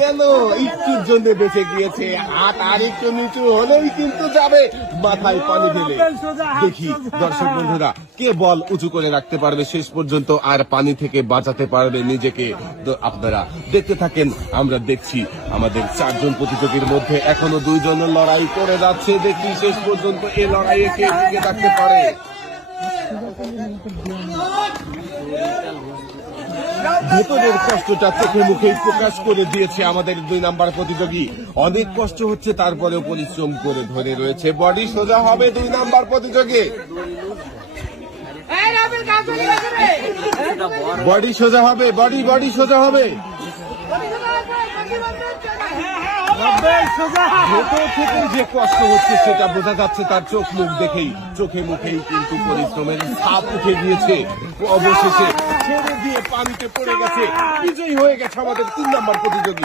কেন একটুর জন্য বেঁচে গিয়েছে, হাত আর একটু নিচু হলেই কিন্তু যাবে মাথায় পানি ঢেলে। দেখি দর্শক বন্ধুরা কে বল উঁচু করে রাখতে পারবে শেষ পর্যন্ত আর পানি থেকে বাঁচাতে পারবে নিজেকে। আপনারা দেখতে থাকেন, আমরা দেখছি আমাদের 4 জন প্রতিযোগীর মধ্যে এখনো 2 জন লড়াই করে যাচ্ছে। দেখি শেষ পর্যন্ত এই লড়াইয়ে কে টিকে থাকতে পারে। ভেতরের কষ্টটা চোখে মুখেই প্রকাশ করে দিয়েছে আমাদের 2 নাম্বার প্রতিযোগী। অনেক কষ্ট হচ্ছে তারপরেও পরিশ্রম করে ধরে রয়েছে। বডি সোজা হবে 2 নাম্বার প্রতিযোগী। বডি সোজা হবে, বডি সোজা হবে। ভেতর থেকে যে কষ্ট হচ্ছে সেটা বোঝা যাচ্ছে তার চোখ মুখ দেখেই। চোখে মুখেই কিন্তু পরিশ্রমের ছাপ উঠে গিয়েছে। অবশেষে ছেড়ে দিয়ে পানিতে পড়ে গেছে, বিজয়ী হয়ে গেছে আমাদের 3 নাম্বার প্রতিযোগী।